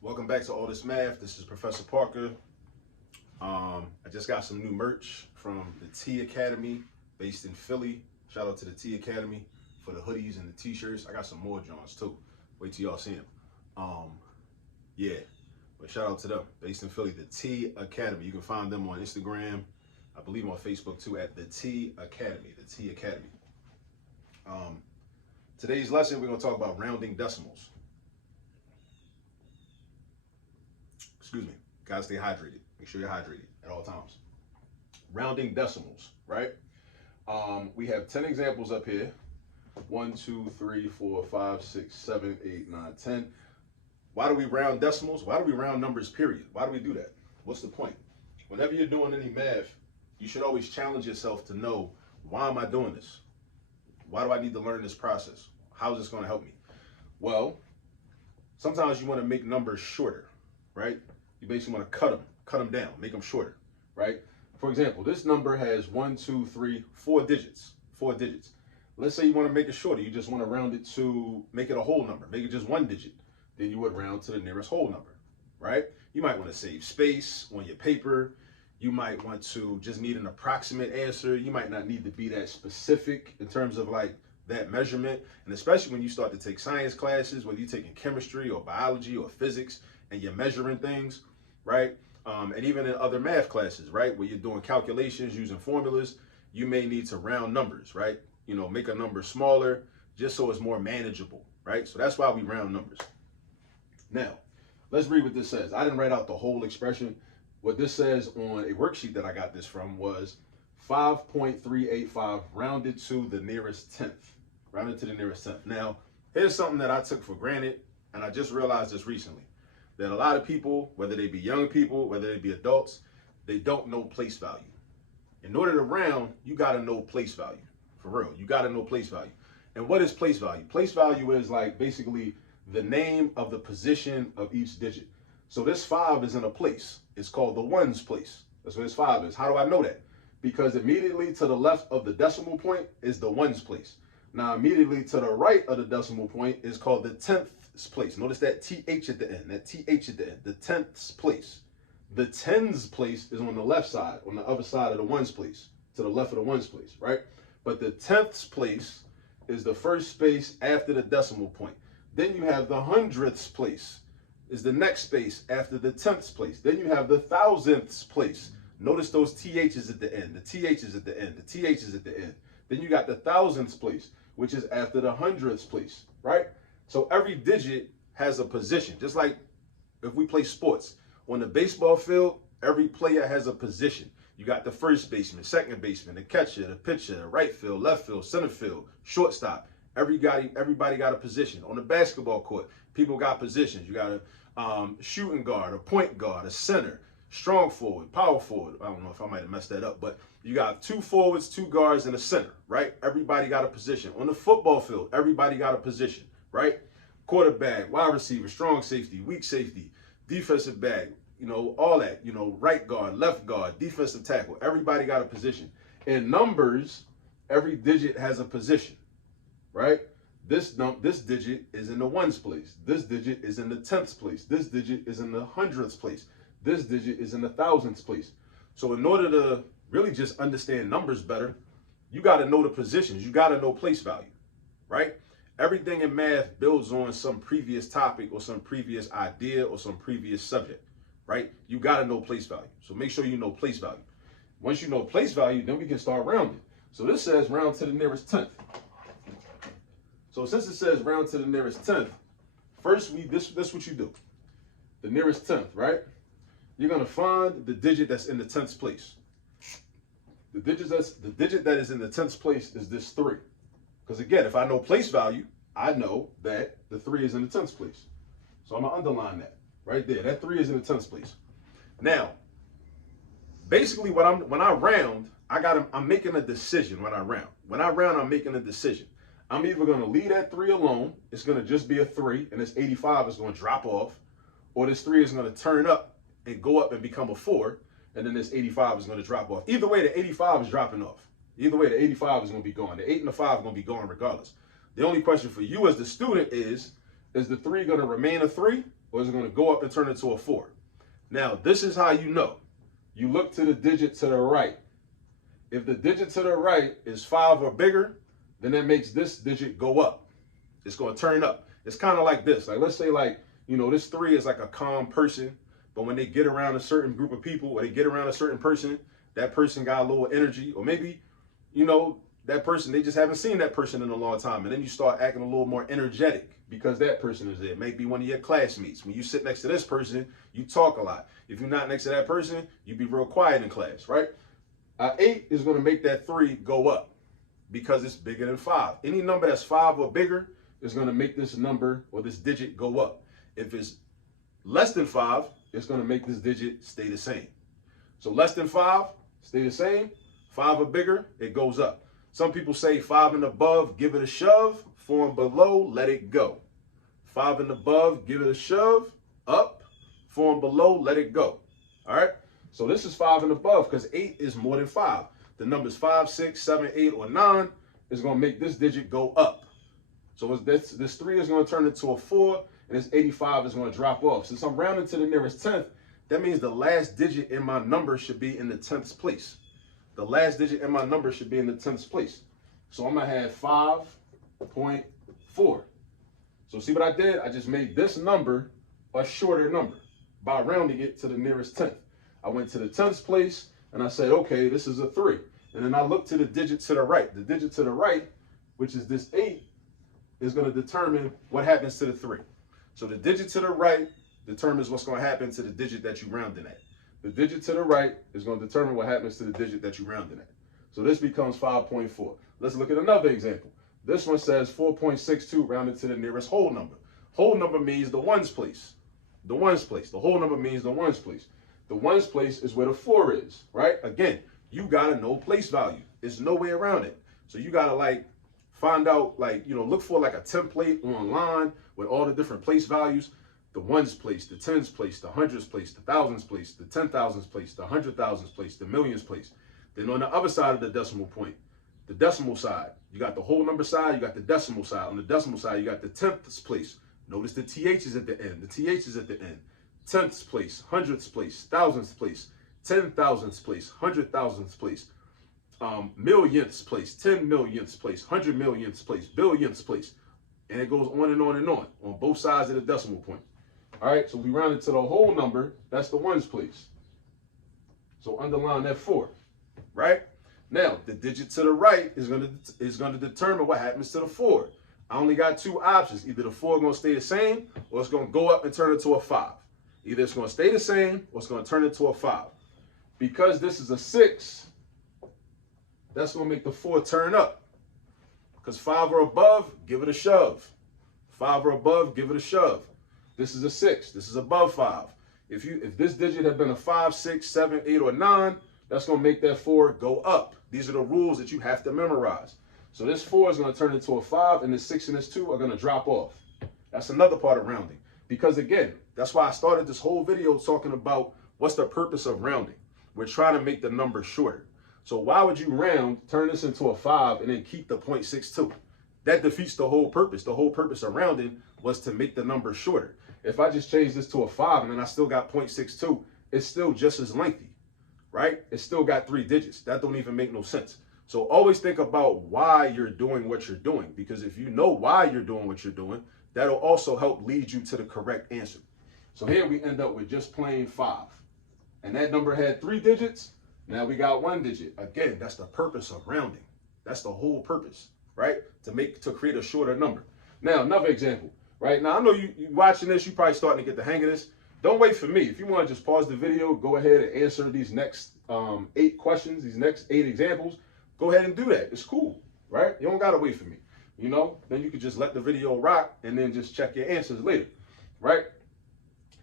Welcome back to All This Math. This is Professor Parker. I just got some new merch from the T Academy based in Philly. Shout out to the T Academy for the hoodies and the t-shirts. I got some more Johns too. Wait till y'all see them. Yeah, but shout out to them based in Philly, the T Academy. You can find them on Instagram, I believe on Facebook too, at the T Academy, the T Academy. Today's lesson, we're going to talk about rounding decimals. Excuse me. Gotta stay hydrated. Make sure you're hydrated at all times. Rounding decimals, right? We have 10 examples up here. 1, 2, 3, 4, 5, 6, 7, 8, 9, 10. Why do we round decimals? Why do we round numbers, period? Why do we do that? What's the point? Whenever you're doing any math, you should always challenge yourself to know, why am I doing this? Why do I need to learn this process? How is this going to help me? Well, sometimes you want to make numbers shorter, right? You basically want to cut them down, make them shorter, right? For example, this number has 1, 2, 3, 4 digits, 4 digits. Let's say you want to make it shorter. You just want to round it to make it a whole number, make it just 1 digit. Then you would round to the nearest whole number, right? You might want to save space on your paper. You might want to just need an approximate answer. You might not need to be that specific in terms of like that measurement. And especially when you start to take science classes, whether you're taking chemistry or biology or physics and you're measuring things, right? And even in other math classes, right? Where you're doing calculations using formulas, you may need to round numbers, right? You know, make a number smaller just so it's more manageable, right? So that's why we round numbers. Now, let's read what this says. I didn't write out the whole expression. What this says on a worksheet that I got this from was 5.385 rounded to the nearest tenth. Rounded to the nearest tenth. Now, here's something that I took for granted, and I just realized this recently, that a lot of people, whether they be young people, whether they be adults, they don't know place value. In order to round, you got to know place value. For real, you got to know place value. And what is place value? Place value is like basically the name of the position of each digit. So this 5 is in a place. It's called the ones place. That's what this 5 is. How do I know that? Because immediately to the left of the decimal point is the ones place. Now immediately to the right of the decimal point is called the tenths place. Notice that TH at the end, that TH at the end, the tenths place. The tens place is on the left side, on the other side of the ones place, to the left of the ones place, right? But the tenths place is the first space after the decimal point. Then you have the hundredths place, is the next space after the tenths place. Then you have the thousandths place. Notice those THs at the end, the THs at the end, the THs at the end. Then you got the thousandths place, which is after the hundredths place, right? So every digit has a position, just like if we play sports. On the baseball field, every player has a position. You got the first baseman, second baseman, the catcher, the pitcher, the right field, left field, center field, shortstop. Everybody got a position. On the basketball court, people got positions. You got a shooting guard, a point guard, a center, strong forward, power forward. I don't know if I might have messed that up, but you got 2 forwards, 2 guards, and a center, right? Everybody got a position. On the football field, everybody got a position, right? Quarterback, wide receiver, strong safety, weak safety, defensive back, you know, all that, you know, right guard, left guard, defensive tackle. Everybody got a position. In numbers, every digit has a position, right? This digit is in the ones place. This digit is in the tenths place. This digit is in the hundredths place. This digit is in the thousandths place. So in order to really just understand numbers better, you got to know the positions. You got to know place value, right? Everything in math builds on some previous topic or some previous idea or some previous subject, right? You got to know place value. So make sure you know place value. Once you know place value, then we can start rounding. So this says round to the nearest tenth. So since it says round to the nearest tenth, first this what you do. The nearest tenth, right? You're going to find the digit that's in the tenths place. The digit that is in the tenths place is this 3. Because again, if I know place value, I know that the 3 is in the tenths place. So I'm going to underline that right there. That 3 is in the tenths place. Now, basically when I round, I'm making a decision when I round. When I round, I'm making a decision. I'm either going to leave that 3 alone, it's going to just be a 3, and this 85 is going to drop off, or this 3 is going to turn up and go up and become a 4, and then this 85 is going to drop off. Either way, the 85 is dropping off. Either way, the 85 is going to be gone. The 8 and the 5 are going to be gone regardless. The only question for you as the student is the 3 going to remain a 3, or is it going to go up and turn into a 4? Now, this is how you know. You look to the digit to the right. If the digit to the right is 5 or bigger, then that makes this digit go up. It's going to turn up. It's kind of like this. Like, let's say, like, you know, this 3 is like a calm person, but when they get around a certain group of people, or they get around a certain person, that person got a little energy, or maybe, you know, that person, they just haven't seen that person in a long time. And then you start acting a little more energetic because that person is there. Maybe one of your classmates. When you sit next to this person, you talk a lot. If you're not next to that person, you be real quiet in class, right? 8 is going to make that 3 go up because it's bigger than 5. Any number that's 5 or bigger is going to make this number or this digit go up. If it's less than 5, it's going to make this digit stay the same. So less than 5, stay the same. 5 or bigger, it goes up. Some people say 5 and above, give it a shove. 4 and below, let it go. 5 and above, give it a shove. Up. 4 and below, let it go. All right? So this is 5 and above because 8 is more than 5. The numbers 5, 6, 7, 8, or 9 is going to make this digit go up. So this 3 is going to turn into a 4, and this 85 is going to drop off. Since I'm rounding to the nearest 10th, that means the last digit in my number should be in the 10th place. The last digit in my number should be in the 10th place. So I'm going to have 5.4. So see what I did? I just made this number a shorter number by rounding it to the nearest 10th. I went to the 10th place, and I said, okay, this is a 3. And then I looked to the digit to the right. The digit to the right, which is this 8, is going to determine what happens to the 3. So the digit to the right determines what's going to happen to the digit that you rounded at. The digit to the right is going to determine what happens to the digit that you rounded at. So this becomes 5.4. Let's look at another example. This one says 4.62 rounded to the nearest whole number. Whole number means the ones place. The ones place. The whole number means the ones place. The ones place is where the 4 is, right? Again, you got to know place value. There's no way around it. So you got to like find out, like, you know, look for like a template online with all the different place values. The ones place, the tens place, the hundreds place, the thousands place, the 10,000s place, the 100,000s place, the millions place. Then on the other side of the decimal point, the decimal side, you got the whole number side, you got the decimal side. On the decimal side, you got the 10th place. Notice the TH is at the end. The TH is at the end. 10th place, 100th place, thousandth place, 10,000th place, 100,000th place, millionth place, 10 millionth place, 100 millionth place, billionth place. And it goes on and on and on both sides of the decimal point. All right, so we round it to the whole number. That's the ones place. So underline that 4, right? Now, the digit to the right is going to determine what happens to the 4. I only got 2 options. Either the 4 is going to stay the same, or it's going to go up and turn into a 5. Either it's going to stay the same, or it's going to turn into a 5. Because this is a 6, that's going to make the 4 turn up. Because 5 or above, give it a shove. 5 or above, give it a shove. This is a 6. This is above 5. If this digit had been a 5, 6, 7, 8, or 9, that's going to make that 4 go up. These are the rules that you have to memorize. So this 4 is going to turn into a 5, and this 6 and this 2 are going to drop off. That's another part of rounding. Because again, that's why I started this whole video talking about what's the purpose of rounding. We're trying to make the number shorter. So why would you round, turn this into a 5, and then keep the 0.62? That defeats the whole purpose. The whole purpose of rounding was to make the number shorter. If I just change this to a 5 and then I still got 0.62, it's still just as lengthy, right? It's still got 3 digits. That don't even make no sense. So always think about why you're doing what you're doing, because if you know why you're doing what you're doing, that'll also help lead you to the correct answer. So here we end up with just plain 5. And that number had 3 digits. Now we got 1 digit. Again, that's the purpose of rounding. That's the whole purpose, right? To create a shorter number. Now, another example, right? Now, I know you watching this, you probably starting to get the hang of this. Don't wait for me. If you want to just pause the video, go ahead and answer these next 8 questions, these next 8 examples. Go ahead and do that. It's cool, right? You don't got to wait for me. You know, then you could just let the video rock and then just check your answers later, right?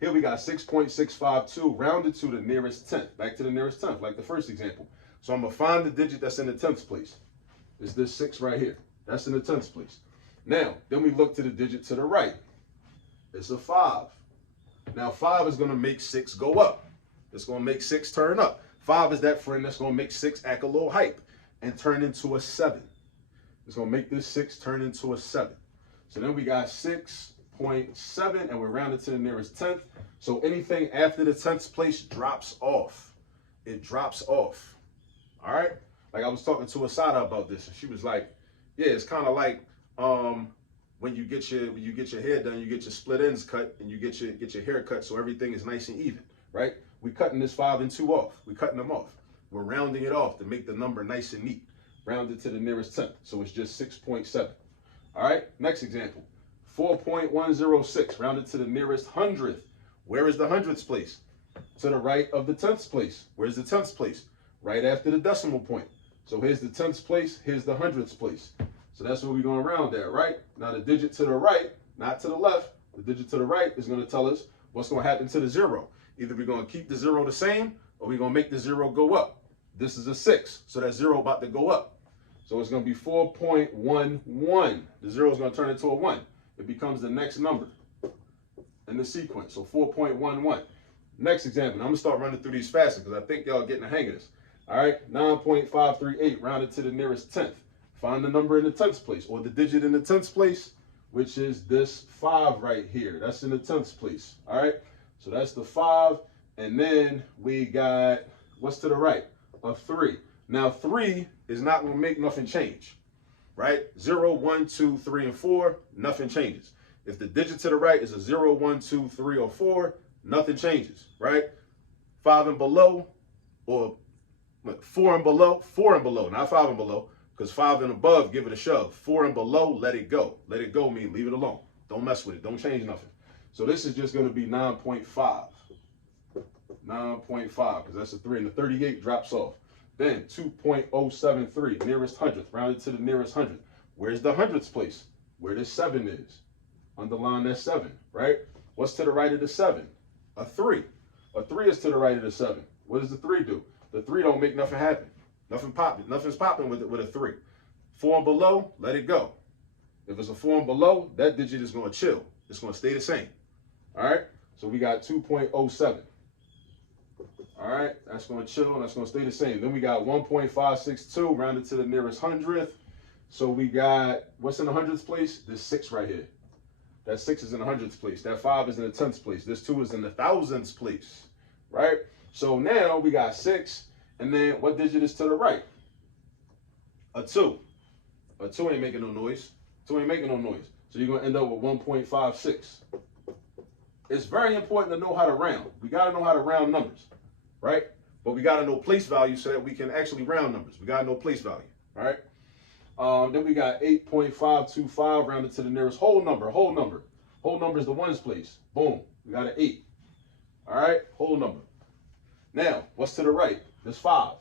Here we got 6.652 rounded to the nearest 10th, back to the nearest 10th, like the first example. So I'm going to find the digit that's in the 10th place. It's this 6 right here. That's in the 10th place. Now, then we look to the digit to the right. It's a 5. Now, 5 is going to make 6 go up. It's going to make 6 turn up. 5 is that friend that's going to make 6 act a little hype and turn into a 7. It's going to make this 6 turn into a 7. So then we got 6.652 6.7, and we're rounded to the nearest tenth. So anything after the tenth place drops off. It drops off. All right? Like I was talking to Asada about this, and she was like, yeah, it's kind of like when you get your hair done, you get your split ends cut, and you get your hair cut so everything is nice and even, right? We cutting this 5 and 2 off. We cutting them off. We're rounding it off to make the number nice and neat. Rounded to the nearest tenth. So it's just 6.7. All right, next example. 4.106, rounded to the nearest hundredth. Where is the hundredths place? To the right of the tenths place. Where's the tenths place? Right after the decimal point. So here's the tenths place, here's the hundredths place. So that's what we're going to round at, right? Now the digit to the right, not to the left, the digit to the right is going to tell us what's going to happen to the 0. Either we're going to keep the 0 the same, or we're going to make the 0 go up. This is a 6, so that 0 about to go up. So it's going to be 4.11. The 0 is going to turn into a 1. It becomes the next number in the sequence. So 4.11. Next example. I'm going to start running through these faster because I think y'all getting the hang of this. All right, 9.538 rounded to the nearest tenth. Find the number in the tenths place, or the digit in the tenths place, which is this 5 right here. That's in the tenths place. All right, so that's the 5. And then we got, what's to the right? A 3. Now 3 is not going to make nothing change, right? 0, 1, 2, 3, and 4, nothing changes. If the digit to the right is a 0, 1, 2, 3, or 4, nothing changes, right? 5 and below, or 4 and below, not 5 and below, because 5 and above, give it a shove. 4 and below, let it go. Let it go mean leave it alone. Don't mess with it. Don't change nothing. So this is just going to be 9.5. 9.5, because that's a 3, and the 38 drops off. Then 2.073, nearest hundredth, rounded to the nearest hundredth. Where's the hundredths place? Where this 7 is. Underline that 7, right? What's to the right of the 7? A 3. A 3 is to the right of the 7. What does the 3 do? The 3 don't make nothing happen. Nothing's popping with a 3. 4 and below, let it go. If it's a 4 and below, that digit is going to chill. It's going to stay the same. All right? So we got 2.07. All right? That's going to chill, and that's going to stay the same. Then we got 1.562 rounded to the nearest hundredth. So we got, what's in the hundredths place? This 6 right here. That 6 is in the hundredths place. That 5 is in the tenths place. This 2 is in the thousandths place. Right? So now we got 6, and then what digit is to the right? A 2. A 2 ain't making no noise. 2 ain't making no noise. So you're going to end up with 1.56. It's very important to know how to round. We got to know how to round numbers, right? But we got to know place value so that we can actually round numbers. We got to know place value, all right? Then we got 8.525 rounded to the nearest whole number. Whole number. Whole number is the ones place. Boom. We got an 8. All right? Whole number. Now, what's to the right? There's 5.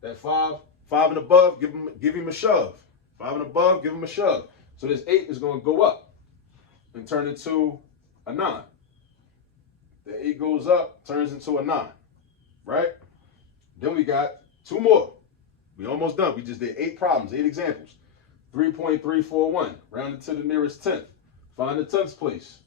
That 5 and above, give him a shove. 5 and above, give him a shove. So this 8 is going to go up and turn into a 9. The 8 goes up, turns into a 9, right? Then we got 2 more. We almost done. We just did 8 problems, 8 examples. 3.341, rounded to the nearest tenth. Find the tenths place.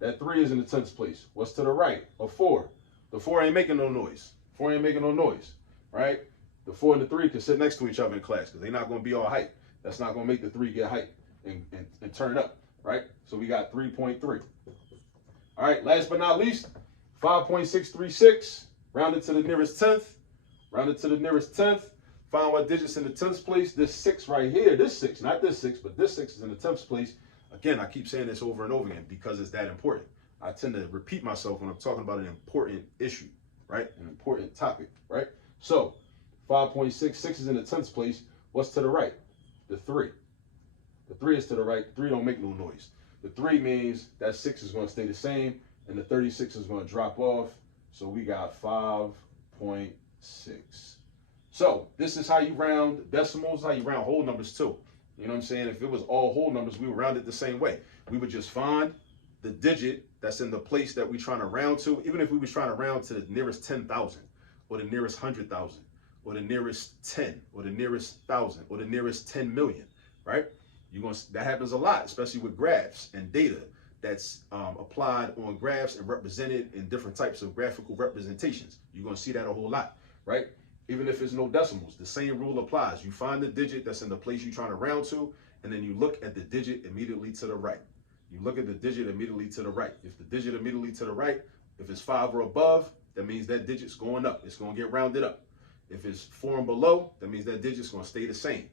That 3 is in the tenths place. What's to the right? A 4. The 4 ain't making no noise. 4 ain't making no noise, right? The 4 and the 3 can sit next to each other in class because they're not going to be all hype. That's not going to make the 3 get hype and turn up, right? So we got 3.3. All right, last but not least, 5.636, rounded to the nearest tenth. Rounded to the nearest tenth. Find what digits in the tenths place. This 6 right here, this 6, not this 6, but this 6 is in the tenths place. Again, I keep saying this over and over again because it's that important. I tend to repeat myself when I'm talking about an important issue, right? An important topic, right? So 5.66 is in the tenths place. What's to the right? The 3. The 3 is to the right. The 3 don't make no noise. The 3 means that 6 is going to stay the same, and the 36 is going to drop off. So we got 5.6. So this is how you round decimals, how you round whole numbers too. You know what I'm saying? If it was all whole numbers, we would round it the same way. We would just find the digit that's in the place that we're trying to round to, even if we was trying to round to the nearest 10,000 or the nearest 100,000 or the nearest 10 or the nearest 1,000 or the nearest 10 million, right? That happens a lot, especially with graphs and data that's applied on graphs and represented in different types of graphical representations. You're going to see that a whole lot, right? Even if there's no decimals, the same rule applies. You find the digit that's in the place you're trying to round to, and then you look at the digit immediately to the right. You look at the digit immediately to the right. If the digit immediately to the right, if it's 5 or above, that means that digit's going up. It's going to get rounded up. If it's 4 and below, that means that digit's going to stay the same,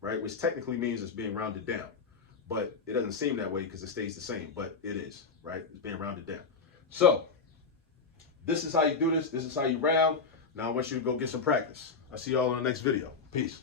right? Which technically means it's being rounded down. But it doesn't seem that way because it stays the same, but it is, right? It's being rounded down. So this is how you do this. This is how you round. Now I want you to go get some practice. I'll see y'all in the next video. Peace.